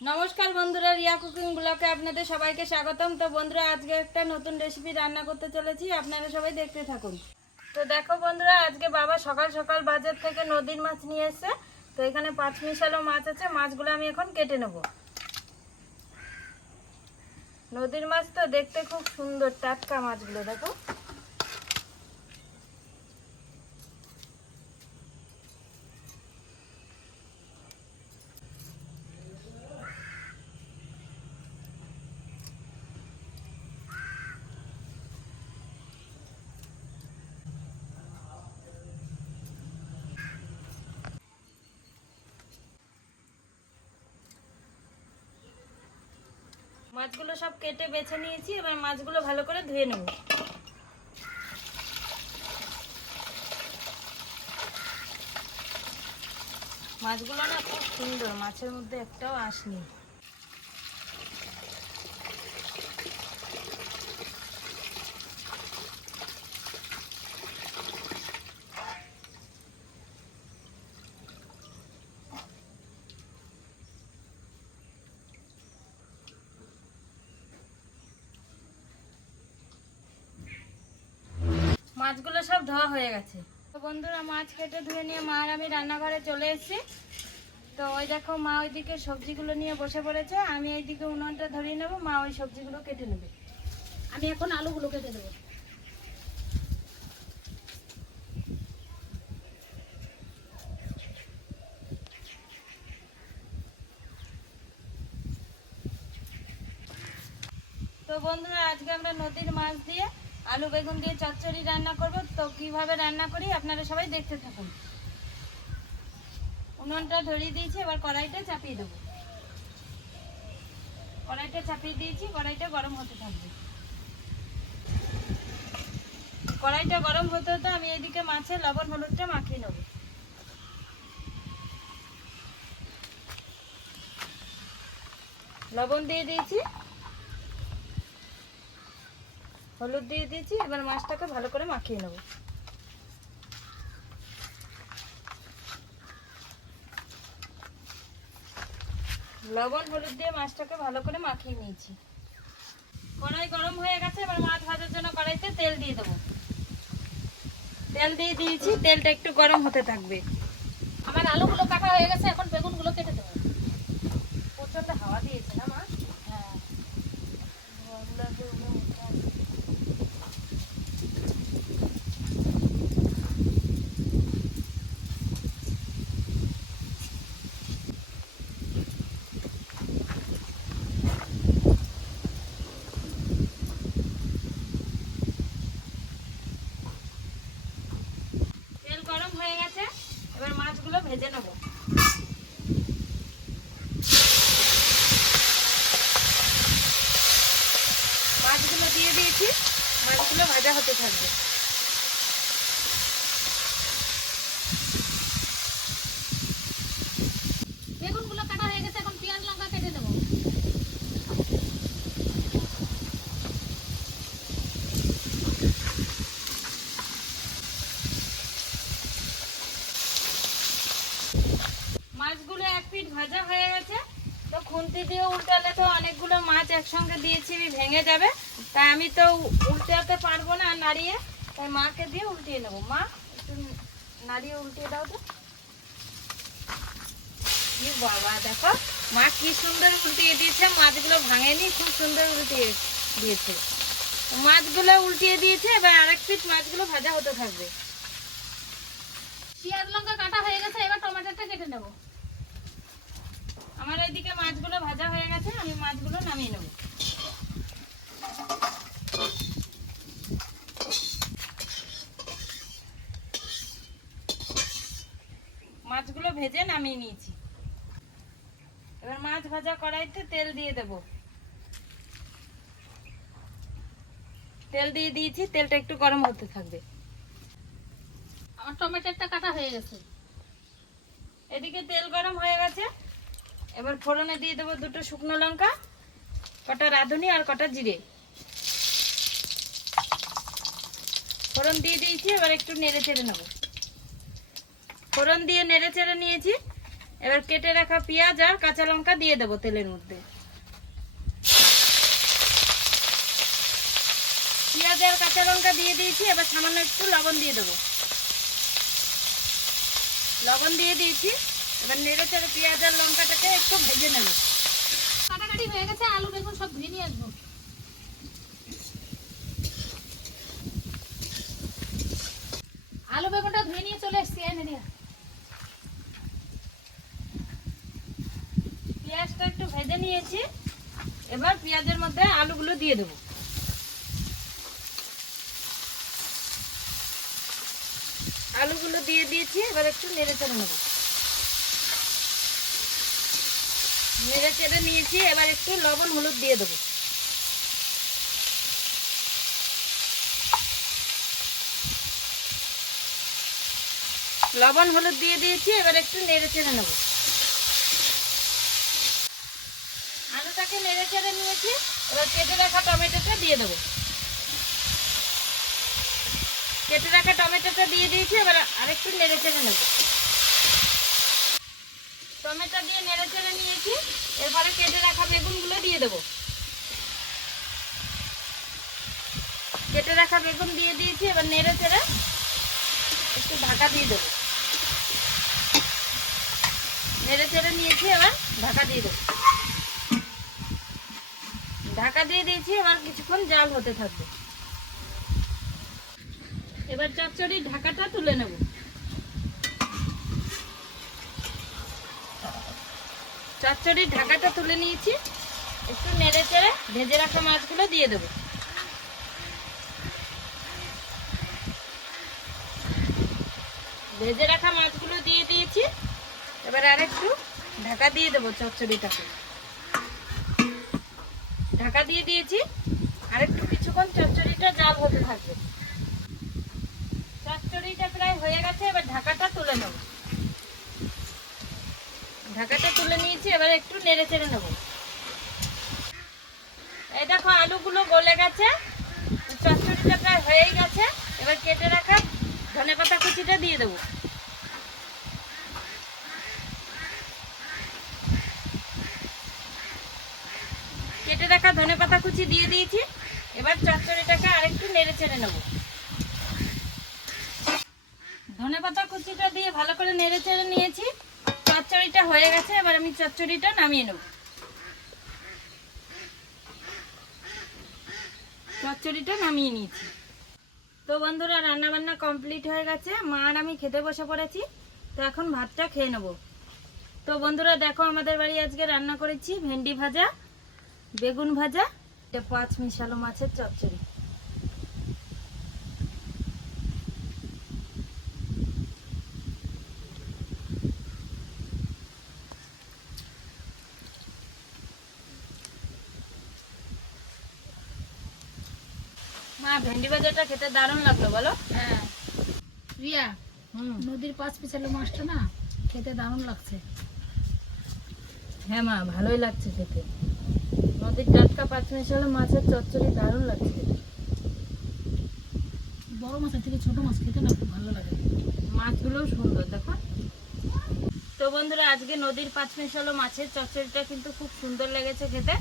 নমস্কার বন্ধুরা, রিয়া কুকিং ব্লকে আপনাদের সবাইকে স্বাগতম। তো বন্ধুরা, আজকে একটা নতুন রেসিপি রান্না করতে চলেছি, আপনারা সবাই দেখতে থাকুন। তো দেখো বন্ধুরা, আজকে বাবা সকাল সকাল বাজার থেকে নদীর মাছ নিয়ে এসেছে। তো এখানে পাঁচ মিশালো মাছ আছে, মাছগুলো আমি এখন কেটে নেব। নদীর মাছ তো দেখতে খুব সুন্দর, টাটকা মাছগুলো, দেখো। মাছগুলো সব কেটে বেছে নিয়েছি, এবার মাছগুলো ভালো করে ধুয়ে নেব। মাছগুলো না খুব সুন্দর, মাছের মধ্যে একটাও আঁশ মাছগুলো সব ধোয়া হয়ে গেছে। তো বন্ধুরা, মাছ কেটে ধুয়ে নিয়ে মা আর আমি রান্নাঘরে চলে এসেছি। তো ওই দেখো মা ওইদিকে সবজিগুলো নিয়ে বসে পড়েছে। আমি এইদিকে উনুনটা ধরিয়ে নেব, মা ওই সবজিগুলো কেটে নেবে। আমি এখন আলুগুলো কেটে দেবো তো বন্ধুরা, আজকে আমরা নদীর মাছ দিয়ে আলু বেগুন দিয়ে চচ্চড়ি রান্না করব। তো কীভাবে রান্না করি আপনারা সবাই দেখতে থাকুন। উনুনটা ধরিয়ে দিয়েছি, এবার কড়াইটা চাপিয়ে দেবো। কড়াইটা চাপিয়ে দিয়েছি, কড়াইটা গরম হতে থাকবে। কড়াইটা গরম হতে হতে আমি এদিকে মাছে লবণ হলুদটা মাখিয়ে নেব। লবণ দিয়ে দিয়েছি। হলুদ দিয়ে দিয়েছি, এবার মাছটাকে ভালো করে মাখিয়ে নেব। লবণ, হলুদ দিয়ে মাছটাকে ভালো করে মাখিয়ে নিয়েছি। কড়াই গরম হয়ে গেছে, এবার মাছ ভাজার জন্য কড়াইতে তেল দিয়ে দেবো। তেল দিয়ে দিয়েছি, তেলটা একটু গরম হতে থাকবে। আমার আলুগুলো কাটা হয়ে গেছে, এখন বেগুনগুলো কেটে দেবো। প্রচণ্ড হাওয়া দিয়েছে না মা হ্যাঁ ধোঁয়াগুলোকে উড়ে উঠে আসছে। তেল গরম হয়ে গেছে এবার মাছগুলো ভেজে নেব। মাছগুলো দিয়ে দিয়েছি মাছগুলো ভাজা হতে থাকবে বেগুনগুলো কাটা হয়ে গেছে এখন পেঁয়াজ লঙ্কা কেটে দেবো মাছগুলো এক পিঠ ভাজা হয়ে গেছে। তো খুন্তি দিয়ে উল্টালে তো অনেকগুলো মাছ একসঙ্গে দিয়েছি ভেঙে যাবে। তাই আমি তো উল্টাতে পারব না নাড়িয়ে। তাই মাকে দিয়ে উল্টিয়ে নেব। মা, একটু নাড়িয়ে উল্টিয়ে দাও তো। বাবা, দেখো, মা কি সুন্দর উল্টিয়ে দিয়েছে। মাছগুলো ভাঙেনি, খুব সুন্দর উল্টিয়ে দিয়েছে। মাছগুলো উল্টিয়ে দিয়েছে, এবার আরেক পিঠ মাছগুলো ভাজা হতে থাকবে। পেঁয়াজ লঙ্কা কাটা হয়ে গেছে, এবার টমেটোটা কেটে নেব। আমার এইদিকে মাছগুলো ভাজা হয়ে গেছে, আমি মাছগুলো নামিয়ে নেব। মাছগুলো ভেজে নামিয়ে নিয়েছি। এবার মাছ ভাজা কড়াইতে তেল দিয়ে দেব। তেল দিয়ে দিয়েছি, তেলটা একটু গরম হতে থাকবে। আমার টমেটোটা কাটা হয়ে গেছে। এদিকে তেল গরম হয়ে গেছে। এবার ফোড়নে দিয়ে দেবো দুটো শুকনো লঙ্কা, কটা রাঁধুনি আর কটা জিরে। ফোড়ন দিয়ে দিয়েছি, এবার একটু নেড়ে চেড়ে নেব। ফোড়ন দিয়ে নেড়ে চেড়ে নিয়েছি, এবার কেটে রাখা পেঁয়াজ আর কাঁচা লঙ্কা দিয়ে দেবো তেলের মধ্যে। পেঁয়াজ আর কাঁচা লঙ্কা দিয়ে দিয়েছি, এবার সামান্য একটু লবণ দিয়ে দেবো। লবণ দিয়ে দিয়েছি এবার নেড়ে চেড়ে পেঁয়াজ আর লঙ্কাটাকে একটু ভেজে নেব। কাটাকাটি হয়ে গেছে, আলু, বেগুন সব ধুয়ে নিয়ে আসব। আলু, বেগুনটা ধুয়ে নিয়ে চলে এসছি এনে দিয়া পেঁয়াজটা একটু ভেজে নিয়েছি, এবার পেঁয়াজের মধ্যে আলুগুলো দিয়ে দেবো। আলুগুলো দিয়ে দিয়েছি, এবার একটু নেড়ে চেড়ে নেব। নেড়ে চেড়ে নিয়েছি, এবার একটু লবণ, হলুদ দিয়ে দেবো। লবণ, হলুদ দিয়ে দিয়েছি, এবার একটু নেড়ে চেড়ে নেব। আলুটাকে নেড়ে চেড়ে নিয়েছি, এবার কেটে রাখা টমেটোটা দিয়ে দেবো। কেটে রাখা টমেটোটা দিয়ে দিয়েছি, এবার আরেকটু নেড়ে চেড়ে নেব। টমেটো দিয়ে নেড়ে চেড়ে নিয়েছি। এরপরে কেটে রাখা বেগুনগুলো দিয়ে দেবো। কেটে রাখা বেগুন দিয়ে দিয়েছি, এবার নেড়ে চেড়ে একটু ঢাকা দিয়ে দেবো। নেড়ে চেড়ে নিয়েছি, এবার ঢাকা দিয়ে দেবো। ঢাকা দিয়ে দিয়েছি, এবার কিছুক্ষণ জাল হতে থাকবে। এবার চচ্চড়ির ঢাকাটা তুলে নেব। চচ্চড়ির ঢাকাটা তুলে নিয়েছি। একটু নেড়ে চেড়ে ভেজে রাখা মাছগুলো দিয়ে দেবো। ভেজে রাখা মাছগুলো দিয়ে দিয়েছি। এবার আর একটু ঢাকা দিয়ে দেবো চচ্চড়িটাকে। ঢাকা দিয়ে দিয়েছি। আর একটু কিছুক্ষণ চচ্চড়িটা জাল হতে থাকবে। চচ্চড়িটা প্রায় হয়ে গেছে, এবার ঢাকাটা তুলে নেব। ঢাকাটা তুলে নিয়েছি, এবার একটু নেড়ে চেড়ে নেব। এই দেখো, আলুগুলো গলে গেছে, চচ্চড়িটা প্রায় হয়েই গেছে। এবার কেটে রাখা ধনে পাতা কুচিটা দিয়ে দেবো। কেটে রাখা ধনে পাতা কুচি দিয়ে দিয়েছি, এবার চচ্চড়িটাকে আরেকটু নেড়ে চেড়ে নেব। ধনে পাতা কুচিটা দিয়ে ভালো করে নেড়ে চেড়ে নিয়েছি। চচ্চড়িটা হয়ে গেছে, এবার আমি চচ্চড়িটা নামিয়ে নেব। চচ্চড়িটা নামিয়ে নিয়েছি। তো বন্ধুরা রান্না বান্না কমপ্লিট হয়ে গেছে। মা আর আমি খেতে বসে পড়েছি, তো এখন ভাতটা খেয়ে নেব। তো বন্ধুরা, দেখো আমাদের বাড়ি আজকে রান্না করেছি ভেন্ডি ভাজা, বেগুন ভাজা, এটা পাঁচ মিশালো মাছের চচ্চড়ি। মা ভেন্ডি ভাজাটা খেতে দারুণ লাগল বলো। হ্যাঁ। রিয়া হুম। নদীর পাঁচ পিছালো মাছটা না খেতে দারুণ লাগছে। হ্যাঁ মা ভালোই লাগছে খেতে। নদীর টাটকা পাঁচ মিশালো মাছের চচ্চড়ি দারুণ লাগছে। বড় মাছের থেকে ছোট মাছ খেতে না খুব ভালো লাগে। মাছগুলোও সুন্দর দেখো। তো বন্ধুরা আজকে নদীর পাঁচ মিশালো মাছের চচ্চড়িটা কিন্তু খুব সুন্দর লেগেছে খেতে।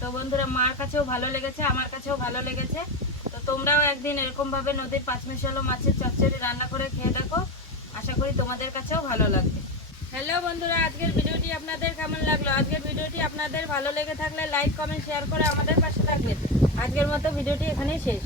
তো বন্ধুরা, মার কাছেও ভালো লেগেছে, আমার কাছেও ভালো লেগেছে। তো তোমরাও একদিন এরকমভাবে নদীর পাঁচ মিশালো মাছের চচ্চড়ি রান্না করে খেয়ে দেখো। আশা করি তোমাদের কাছেও ভালো লাগবে। হ্যালো বন্ধুরা, আজকের ভিডিওটি আপনাদের কেমন লাগল? আজকের ভিডিওটি আপনাদের ভালো লেগে থাকলে লাইক কমেন্ট শেয়ার করে আমাদের পাশে থাকবেন। আজকের মতো ভিডিওটি এখানেই শেষ।